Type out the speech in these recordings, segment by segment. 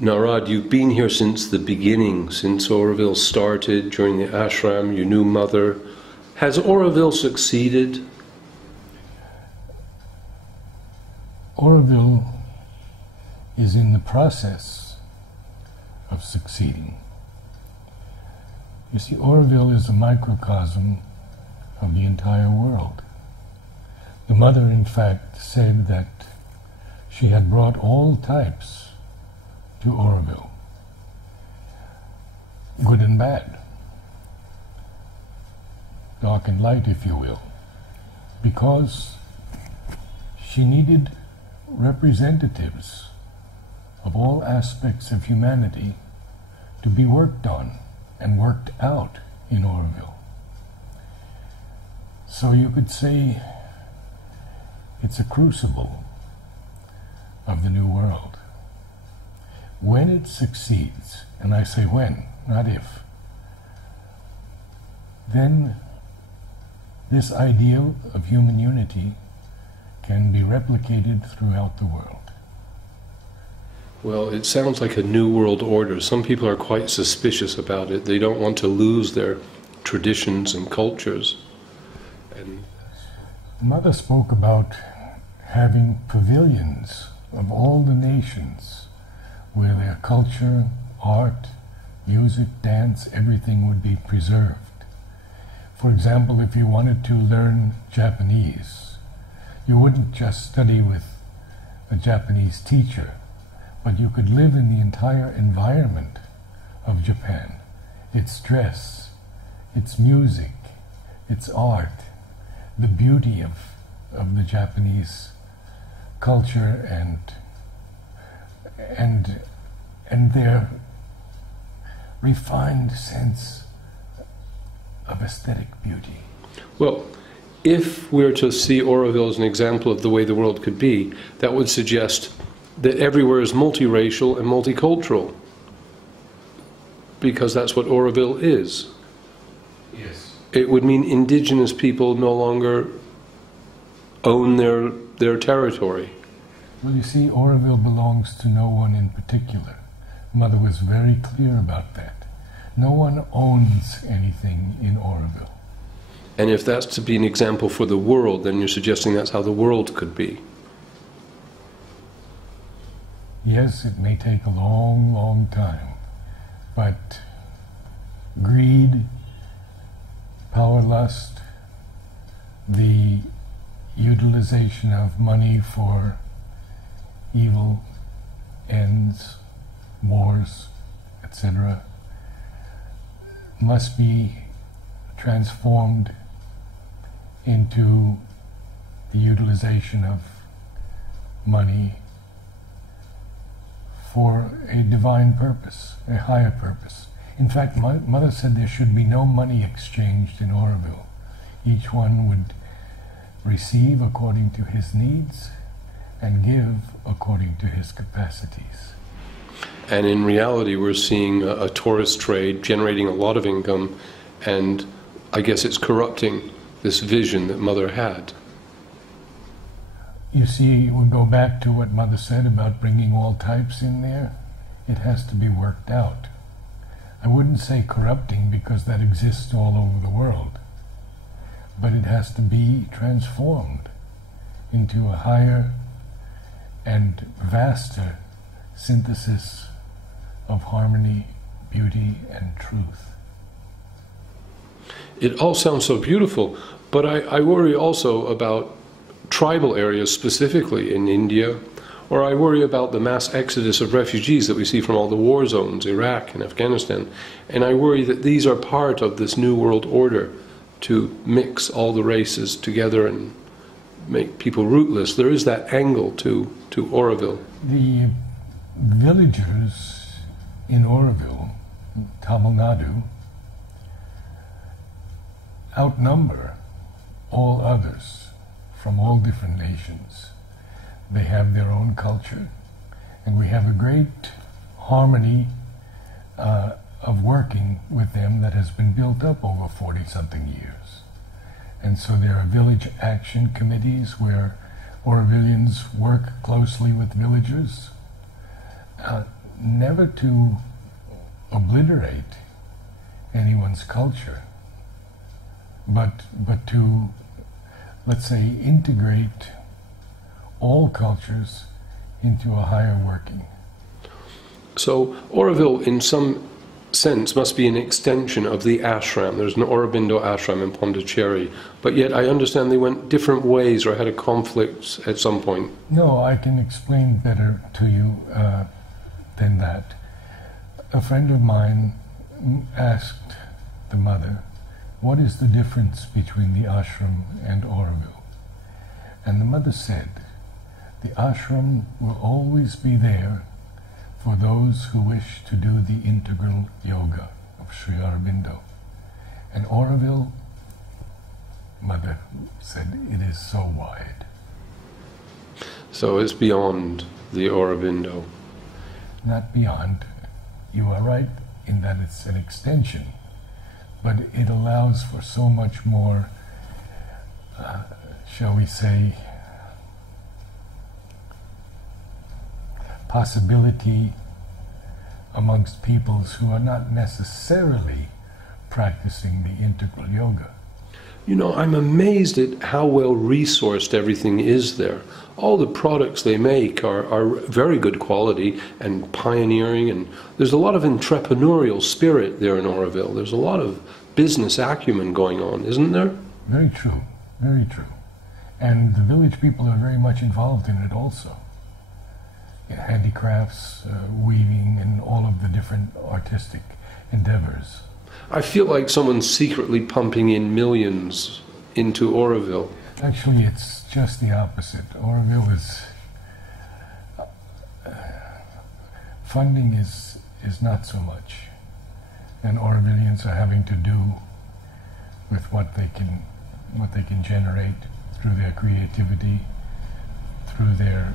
Narad, you've been here since the beginning, since Auroville started, during the ashram, you knew Mother. Has Auroville succeeded? Auroville is in the process of succeeding. You see, Auroville is a microcosm of the entire world. The Mother, in fact, said that she had brought all types to Auroville, good and bad, dark and light, if you will, because she needed representatives of all aspects of humanity to be worked on and worked out in Auroville. So you could say it's a crucible of the new world. When it succeeds, and I say when, not if, then this ideal of human unity can be replicated throughout the world. Well, it sounds like a new world order. Some people are quite suspicious about it. They don't want to lose their traditions and cultures. And Mother spoke about having pavilions of all the nations where their culture, art, music, dance, everything would be preserved. For example, if you wanted to learn Japanese, you wouldn't just study with a Japanese teacher, but you could live in the entire environment of Japan, its dress, its music, its art, the beauty of the Japanese culture and their refined sense of aesthetic beauty. well, if we're to see Auroville as an example of the way the world could be, that would suggest that everywhere is multiracial and multicultural, because that's what Auroville is. Yes. It would mean indigenous people no longer own their territory. Well, you see, Auroville belongs to no one in particular. Mother was very clear about that. No one owns anything in Auroville. And if that's to be an example for the world, then you're suggesting that's how the world could be. Yes, it may take a long, long time, but greed, power lust, the utilization of money for evil ends, wars, etc., must be transformed into the utilization of money for a divine purpose, a higher purpose. In fact, my Mother said there should be no money exchanged in Auroville. Each one would receive according to his needs and give according to his capacities. And in reality, we're seeing a tourist trade generating a lot of income, and I guess it's corrupting this vision that Mother had. You see, we go back to what Mother said about bringing all types in there. It has to be worked out. I wouldn't say corrupting because that exists all over the world, but it has to be transformed into a higher and vaster synthesis of harmony, beauty, and truth. It all sounds so beautiful, but I worry also about tribal areas specifically in India, or I worry about the mass exodus of refugees that we see from all the war zones, Iraq and Afghanistan, and I worry that these are part of this new world order to mix all the races together and make people rootless. There is that angle to Auroville. The villagers in Auroville, Tamil Nadu, outnumber all others from all different nations. They have their own culture, and we have a great harmony of working with them that has been built up over 40-something years. And so there are village action committees where Aurovillians work closely with villagers. never to obliterate anyone's culture, but to, let's say, integrate all cultures into a higher working. So Auroville, in some sense, must be an extension of the ashram. There's an Aurobindo ashram in Pondicherry, but yet I understand they went different ways or had a conflict at some point. No, I can explain better to you than that. A friend of mine asked the mother, what is the difference between the ashram and Auroville? And the mother said, the ashram will always be there for those who wish to do the integral yoga of Sri Aurobindo. And Auroville, mother said, it is so wide. So it's beyond the Aurobindo. Not beyond. You are right in that it's an extension, but it allows for so much more, shall we say, possibility amongst peoples who are not necessarily practicing the integral yoga. You know, I'm amazed at how well resourced everything is there. All the products they make are very good quality and pioneering, and there's a lot of entrepreneurial spirit there in Auroville. There's a lot of business acumen going on, isn't there? Very true, very true. And the village people are very much involved in it also. Handicrafts, weaving, and all of the different artistic endeavors. I feel like someone's secretly pumping in millions into Auroville. Actually, it's just the opposite. Auroville is... funding is not so much. And Aurovillians are having to do with what they can generate through their creativity, through their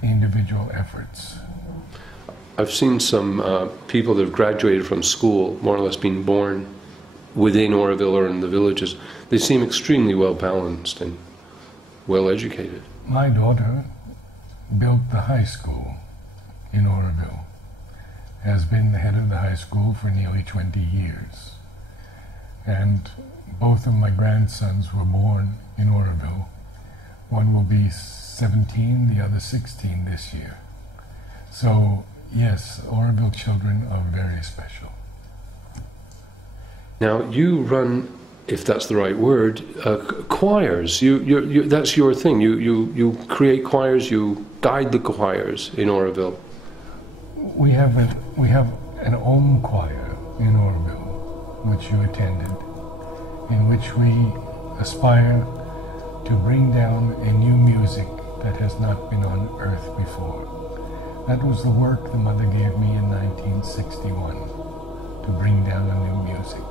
individual efforts. I've seen some people that have graduated from school, more or less being born within Auroville or in the villages. They seem extremely well balanced and well educated. My daughter built the high school in Auroville, has been the head of the high school for nearly 20 years. And both of my grandsons were born in Auroville. One will be 17, the other 16 this year. So, yes, Auroville children are very special. Now, you run, if that's the right word, choirs. That's your thing. You create choirs, you guide the choirs in Auroville. We have an Om choir in Auroville, which you attended, in which we aspire to bring down a new music that has not been on earth before. That was the work the mother gave me in 1961, to bring down a new music,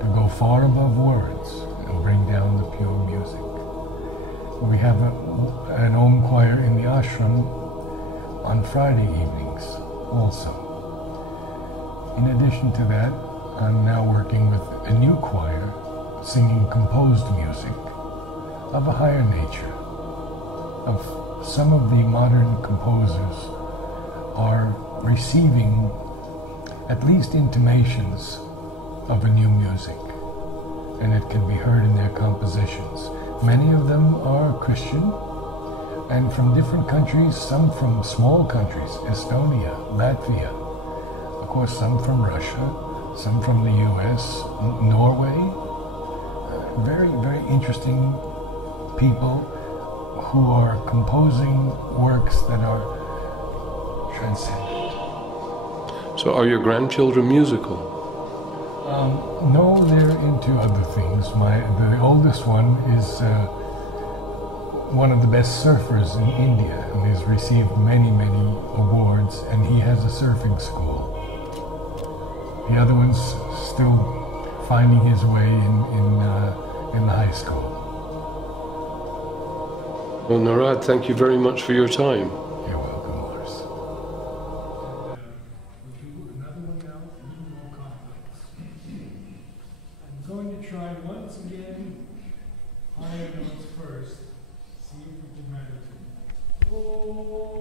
to go far above words and bring down the pure music. We have an Om choir in the ashram on Friday evenings also. In addition to that, I'm now working with a new choir singing composed music of a higher nature. Of some of the modern composers are receiving at least intimations of a new music, and it can be heard in their compositions. Many of them are Christian, and from different countries, some from small countries, Estonia, Latvia, of course some from Russia, some from the US, Norway. Very, very interesting people who are composing works that are transcendent. So are your grandchildren musical? No, they're into other things. The oldest one is one of the best surfers in India, and he's received many, many awards, and he has a surfing school. The other one's still finding his way in the high school. Well, Narad, thank you very much for your time. You're welcome, Morris. Another one now, a little more complex. I'm going to try once again, higher notes first. See if we can manage it. Oh.